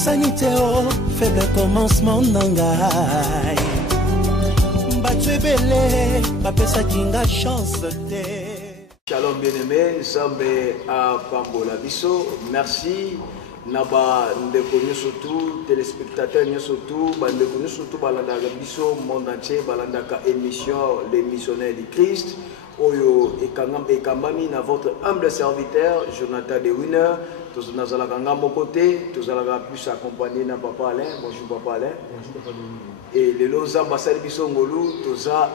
Saniteo, faible commencement nangai. Batubele, bapesa kinga chance te. Shalom bien-aimé, Zambé à Pambola Bisso, merci. Naba ndekonu surtout téléspectateurs nous surtout bandekonu surtout balandaka biso monde entier balandaka émission les missionnaires du Christ oyo ekambami na votre humble serviteur Jonathan de Winner tous nazalaka ngambo côté tous allons plus accompagner na papa Alain. Bonjour papa Alain. Bonjour papa Alain. Et les loza basali biso ngolu toza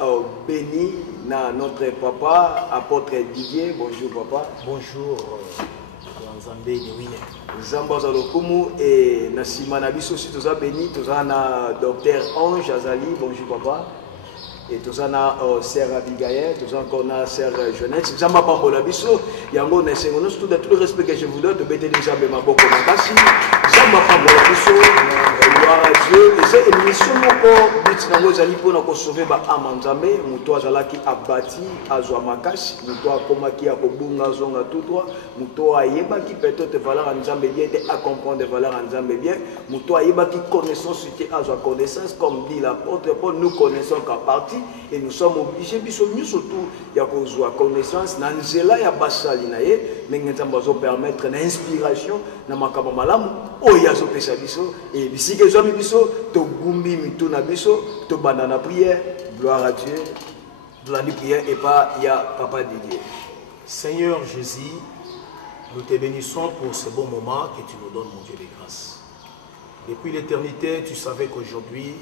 béni na notre papa apôtre Didier. Bonjour papa. Bonjour Nzambe de Winner. Zamba Zalokumu et Nassima Nabiso, si tu as béni, tu as un docteur Ange Azali, bonjour papa. Et tu as une sœur Abigail, tu as encore une sœur Jeannette. Zamba Pambola Biso, il y a un bon essai. Tout le respect que je vous donne, de bêter les Zambé Maboko Makasi. Zamba Pambola Biso, gloire à Dieu. Et c'est une mission encore, but nango zali pour nous sauver ba amanzambe, muto azalaki abati azwa makasi, muto akomaki akobunga zonga tutwa, muto ayebaki peut-être valeur en Nzambe bien et à comprendre des valeurs en Nzambe bien, muto ayebaki connaissance c'était azwa connaissance comme dit l'apôtre Paul, nous connaissons qu'à partie et nous sommes obligés biso mieux surtout ya kozwa connaissance na nzela ya basali na ye, mais Nzambe zo permettre na inspiration na makamba malamu oya zo pesa biso et bisike zo biso to gumbi mito na biso to banana prière, gloire à Dieu, de la prière et pas il y a papa Didier. Seigneur Jésus, nous te bénissons pour ce bon moment que tu nous donnes, mon Dieu de grâce. Depuis l'éternité, tu savais qu'aujourd'hui,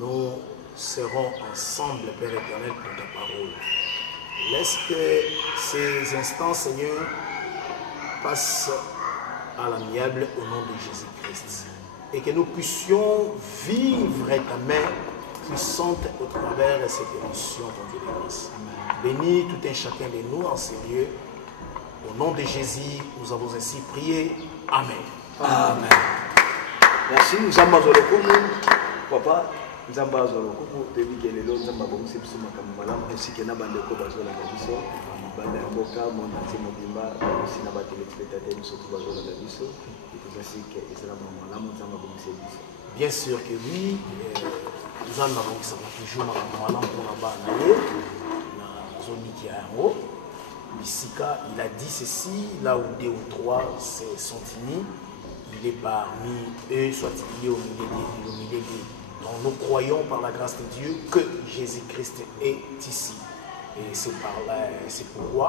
nous serons ensemble, Père éternel, pour ta parole. Laisse que ces instants, Seigneur, passent à l'amiable au nom de Jésus-Christ. Et que nous puissions vivre ta main puissante au travers de cette émission, mon Dieu de grâce. Bénis tout un chacun de nous en ces lieux. Au nom de Jésus, nous avons ainsi prié. Amen. Amen. Merci. Nous avons papa. Nous avons ainsi que bien sûr que oui, nous en avons toujours Bissika, il a dit ceci, là où 2 ou 3 sont unis, il est parmi eux, soit-il au milieu d'eux. Donc nous croyons par la grâce de Dieu que Jésus-Christ est ici. Et c'est pourquoi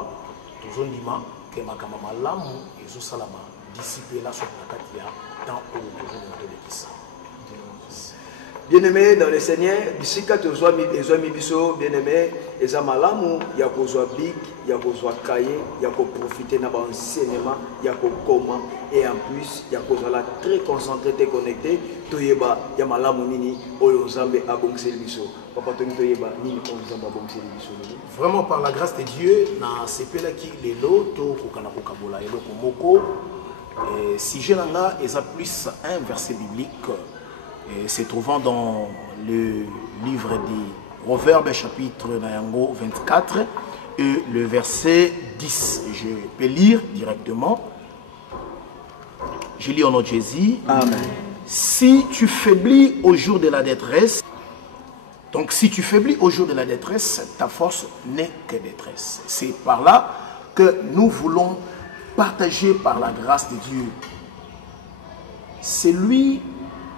nous avons dit que ma camarade et Salama disciple là sur la katia dans le besoin bien-aimé dans le Seigneur, bisika tozwa biso bien-aimé eza malamu ya kozwa big ya kozwa kaye ya ko profiter na ba enseignement ya ko koma et en plus ya kozala très concentré et connecté toyeba ya malamu nini oyo Nzambe abongiseli biso papa toyeba nini oyo Nzambe abongiseli biso. Vraiment par la grâce de Dieu na sepelaki lelo to kokana kokabola eloko moko si je nanga eza plus un verset biblique se trouvant dans le livre des Proverbes chapitre 24 et le verset 10. Je peux lire directement. Je lis au nom de Jésus. Amen. Si tu faiblis au jour de la détresse, donc si tu faiblis au jour de la détresse, ta force n'est que détresse. C'est par là que nous voulons partager par la grâce de Dieu. C'est lui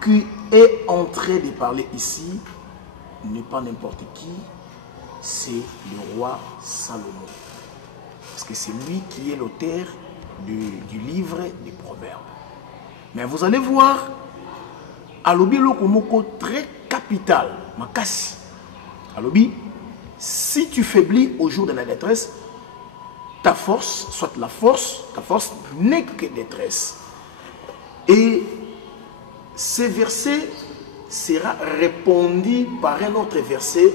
qui est en train de parler ici n'est pas n'importe qui, c'est le roi Salomon. Parce que c'est lui qui est l'auteur du livre des Proverbes. Mais vous allez voir, Alobi Lokomoko très capital, Makasi. Alobi, si tu faiblis au jour de la détresse, ta force, soit la force, ta force n'est que détresse. Et ce verset sera répondu par un autre verset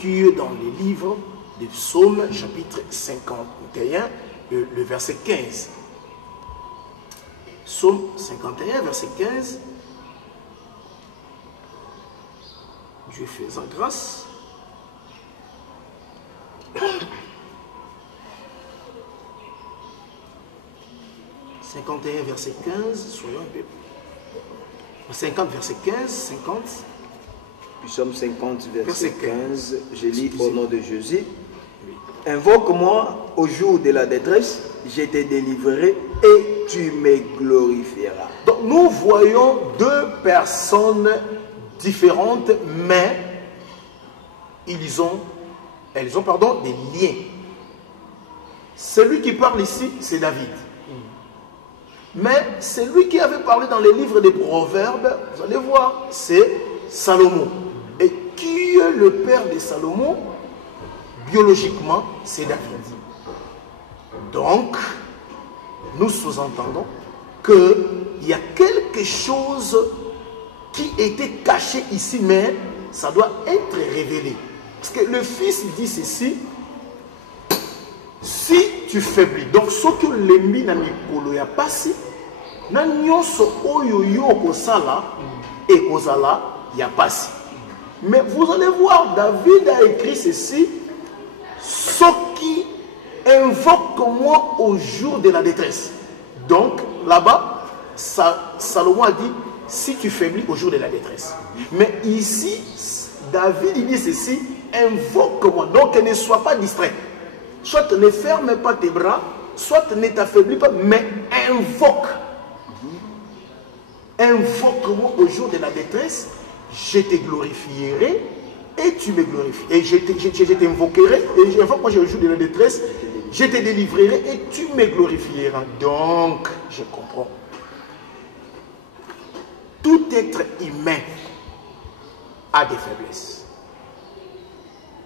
qui est dans le livre de Psaume, chapitre 51, le verset 15. Psaume 51, verset 15. Dieu faisant grâce. « 51, verset 15, soyons un peu 50, verset 15, 50. Psaume 50, verset 15. Je lis Excusez. au nom de Jésus. Invoque-moi au jour de la détresse, je te délivrerai et tu me glorifieras. Donc nous voyons deux personnes différentes, mais elles ont des liens. Celui qui parle ici, c'est David. Mais celui qui avait parlé dans les livres des Proverbes, vous allez voir, c'est Salomon. Et qui est le père de Salomon? Biologiquement, c'est David. Donc, nous sous-entendons qu'il y a quelque chose qui était caché ici, mais ça doit être révélé. Parce que le fils dit ceci: si tu faiblis, donc ce que l'ennemi n'a mikolo ya pasi, na nyonso oyo yo kosala et kozala ya pasi. Mais vous allez voir, David a écrit ceci: ce qui invoque-moi au jour de la détresse. Donc là-bas, Salomon a dit: si tu faiblis au jour de la détresse. Mais ici, David il dit ceci: invoque-moi. Donc ne sois pas distrait. Soit ne ferme pas tes bras, soit ne t'affaiblis pas, mais invoque. Invoque-moi au jour de la détresse, je te glorifierai et tu me glorifies. Et je t'invoquerai, et j'invoque-moi au jour de la détresse, je te délivrerai et tu me glorifieras. Donc, je comprends. Tout être humain a des faiblesses.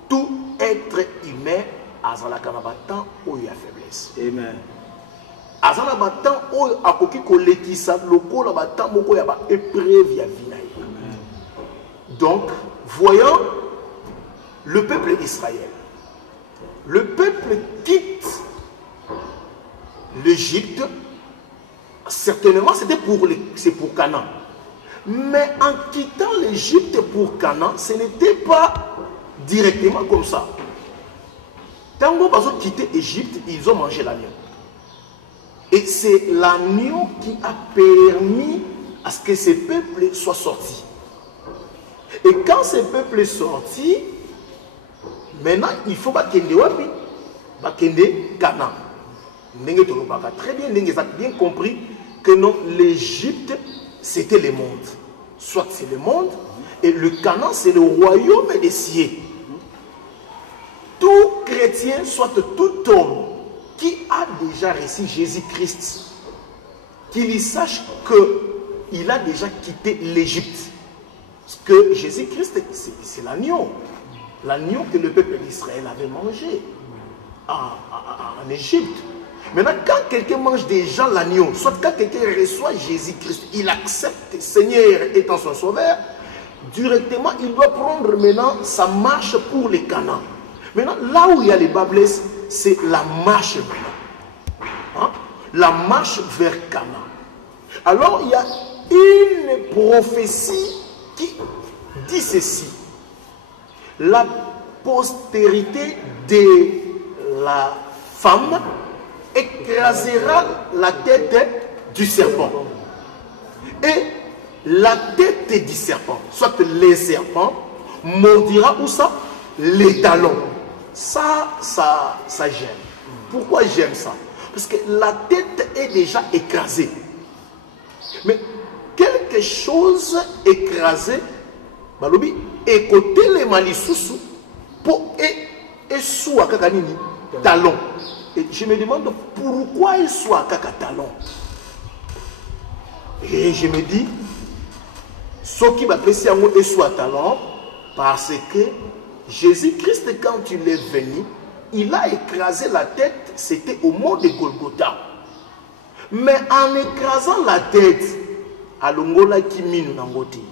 Tout être humain a des faiblesses. Amen. Azala batan oyo akoki kolekisa lokola batan moko ya ba épreuve ya vie na ye. Donc, voyons le peuple d'Israël. Le peuple quitte l'Égypte. Certainement, c'est pour Canaan. Mais en quittant l'Égypte pour Canaan, ce n'était pas directement comme ça. Quand ils ont quitté l'Égypte, ils ont mangé l'agneau. Et c'est l'agneau qui a permis à ce que ces peuples soient sortis. Et quand ces peuples sont sortis, maintenant il faut bakende wapi, bakende Canaan. Très bien, vous avez bien compris que non, l'Égypte c'était le monde. Soit c'est le monde, et le Canaan c'est le royaume des cieux. Tout chrétien, soit tout homme qui a déjà reçu Jésus-Christ, qu'il sache qu'il a déjà quitté l'Égypte. Parce que Jésus-Christ, c'est l'agneau. L'agneau que le peuple d'Israël avait mangé en Égypte. Maintenant, quand quelqu'un mange déjà l'agneau, soit quand quelqu'un reçoit Jésus-Christ, il accepte Seigneur étant son sauveur, directement, il doit prendre maintenant sa marche pour les Canaan. Maintenant, là où il y a les bas blesses, c'est la marche maintenant. Hein? La marche vers Canaan. Alors, il y a une prophétie qui dit ceci: la postérité de la femme écrasera la tête du serpent. Et la tête du serpent, soit les serpents, mordira où ça? Les talons. Ça j'aime. Pourquoi j'aime ça? Parce que la tête est déjà écrasée. Mais quelque chose écrasé, balobi, écoutez les malisusu pour et soit kakanini talon. Et je me demande pourquoi il soit kaka talon. Et je me dis, ce qui va apprécier et soit talon, parce que Jésus-Christ, quand il est venu, il a écrasé la tête, c'était au mont de Golgotha. Mais en écrasant la tête, alongola kiminu nangoti,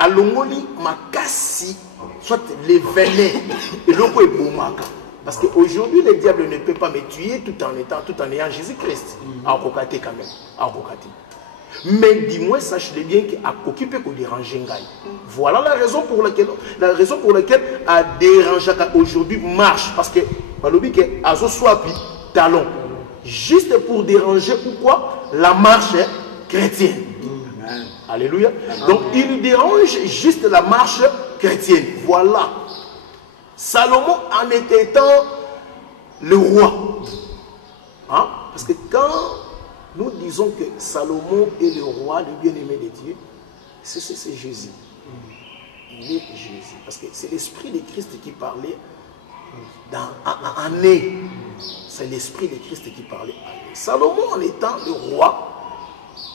alongoli makasi, soit les venins, et l'oko est bomaka. Parce qu'aujourd'hui, le diable ne peut pas me tuer tout en ayant Jésus-Christ. À Okokate quand même. À Okokate. Mais dis-moi, sache-le bien qu'à occupé qu'on dérange Ngai. Voilà la raison pour laquelle à déranger aujourd'hui marche. Parce que Balobi que Azo soit talon. Juste pour déranger ou quoi? La marche chrétienne. Amen. Alléluia. Amen. Donc il dérange juste la marche chrétienne. Voilà. Salomon en étant le roi. Hein? Parce que quand nous disons que Salomon est le roi, le bien-aimé de Dieu, c'est Jésus. Il est Jésus. Parce que c'est l'esprit de Christ qui parlait en né. C'est l'esprit de Christ qui parlait en né. Salomon, en étant le roi,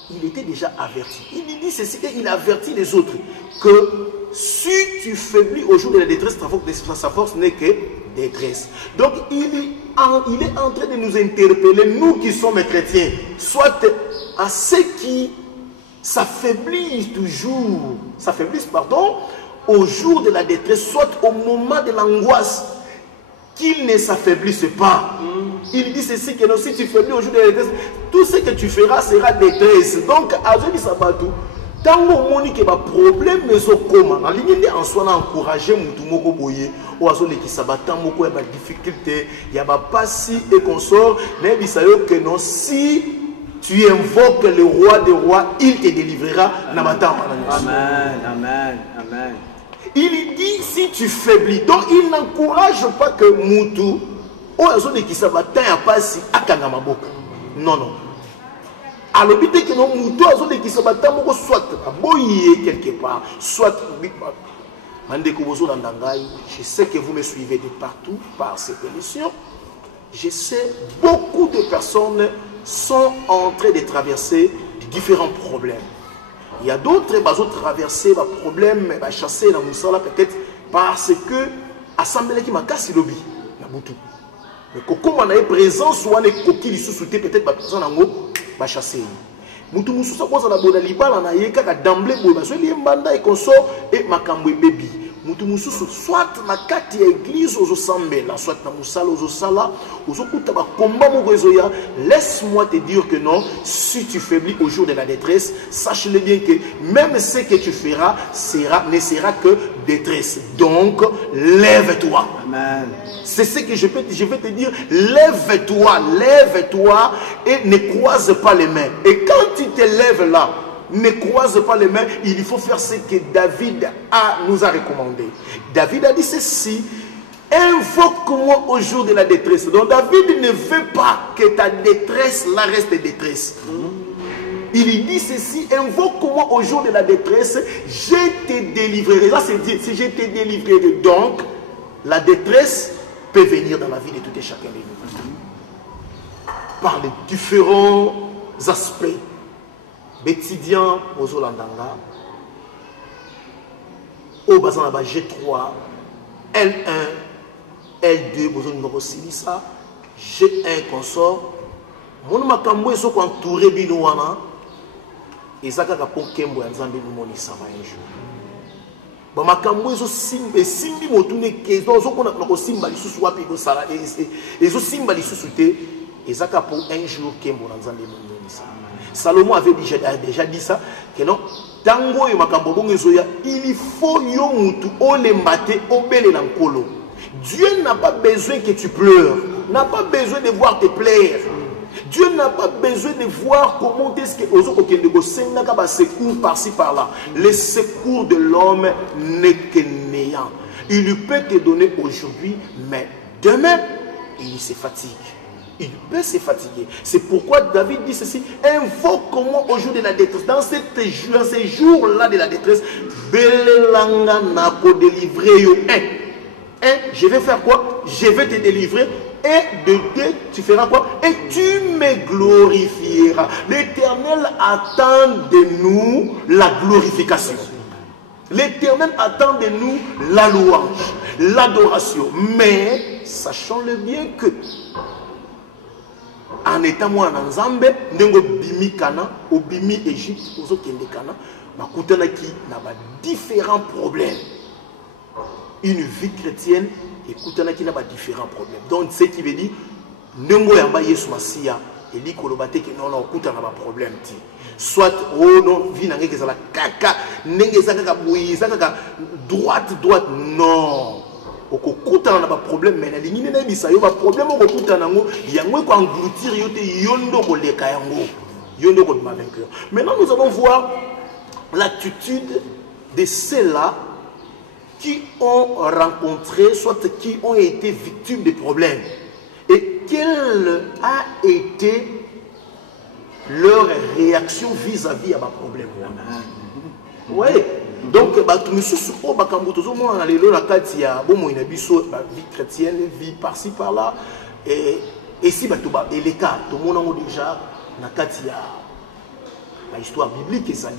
il était déjà averti. Il dit ceci et il avertit les autres que si tu faiblis au jour de la détresse, sa force n'est que détresse. Donc il est en train de nous interpeller, nous qui sommes chrétiens, soit à ceux qui s'affaiblissent toujours, au jour de la détresse, soit au moment de l'angoisse, qu'ils ne s'affaiblissent pas. Il dit ceci que non, si tu faiblis au jour de la détresse, tout ce que tu feras sera détresse. Donc, à Zoni Sabatou, tant que tu as un problème, mais comment en soi, on a encouragé Moutoumoko Boye, ou à Zoni Sabatou, il y a des difficultés, il y a des passis et consorts, mais il sait que non, si tu invoques le roi des rois, il te délivrera. Amen, amen, amen. Il dit si tu faiblis. Donc il n'encourage pas que Moutou, non, non. Alors, il dit que non, Moutou, soit aboyé quelque part, soit. Je sais que vous me suivez de partout par cette émission. Je sais beaucoup de personnes sont en train de traverser différents problèmes. Il y a d'autres qui ont traversé des problèmes, chasser dans Moussala peut-être parce que l'Assemblée qui m'a cassé le lobby. Mais comme on a présent, soit les coquilles sous-soutés, peut-être pas présent dans le chasser. Moutou Moussousa pose à la bonne libala, na yeka d'emblée, parce que les mbanda et consort et makambo baby. Moutou Moussousa, soit na kati église aux Osambela, soit na Moussala aux Osala, aux Okutaba combat Mogozoya. Laisse-moi te dire que non, si tu faiblis au jour de la détresse, sache-le bien que même ce que tu feras ne sera que détresse. Donc, lève-toi. Amen. C'est ce que je vais te dire. Lève-toi, lève-toi et ne croise pas les mains. Et quand tu te lèves là, ne croise pas les mains, il faut faire ce que David nous a recommandé. David a dit ceci: invoque-moi au jour de la détresse. Donc David ne veut pas que ta détresse là reste détresse. Il dit ceci: invoque-moi au jour de la détresse, je te délivrerai. Là c'est dit, si je te délivrerai. Donc la détresse peut venir dans la vie de tout et chacun de nous par les différents aspects. Bétidian, Ozo Landanga, au bazan là G3, L1, L2, Bozo numéro Silissa, G1 consort. Mon makambo est entouré binouana, et ça kaka pour Kembo et Nzambe nous moni sama un jour. Bon makambo est simbi motune kezo, zo qu'on a simba lisusu wapi go sala et zo simba lisusu te, et ça kaka pour un jour Kembo et Nzambe nous moni sama. Salomon avait déjà dit ça, que non, tango et makambo zoya, il faut yo mutu olembate obele nankolo. Dieu n'a pas besoin que tu pleures, n'a pas besoin de voir te plaire. Dieu n'a pas besoin de voir comment est-ce que aux autres secours par-ci par-là. Le secours de l'homme n'est que néant. Il peut te donner aujourd'hui, mais demain, il se fatigue. Il peut se fatiguer. C'est pourquoi David dit ceci: invoque-moi au jour de la détresse. Dans ces jours-là de la détresse, Belelanga n'a pas délivré. Je vais faire quoi? Je vais te délivrer. Et de deux, tu feras quoi? Et tu me glorifieras. L'Éternel attend de nous la glorification. L'Éternel attend de nous la louange, l'adoration. Mais sachons-le bien que en étant moi en Nzambe, ndengo bimi kana, au bimi Égypte, aux autres kana, ma koutana qui n'a pas différents problèmes. Une vie chrétienne, et koutana qui n'a pas différents problèmes. Donc ce qui veut dire, ndengo yamba Yesu Masia, et li kolobate que non non koutana pas problème ti. Soit oh non vie n'angé que ça la kaka, n'engé ça kaka bouillie, ça kaka droite non. Okukuta na ba problème mais na lingine na bisa yo ba problème okukuta nango yango ko engloutir yote yondo ko leka yango yondo ko ma vainqueur. Maintenant nous allons voir l'attitude de ceux-là qui ont rencontré, soit qui ont été victimes de problèmes. Et quelle a été leur réaction vis-à-vis à ma problème. Oui. Donc, vie chrétienne, vie par-ci par-là. Et si les cas, tout le monde a déjà la histoire biblique et ça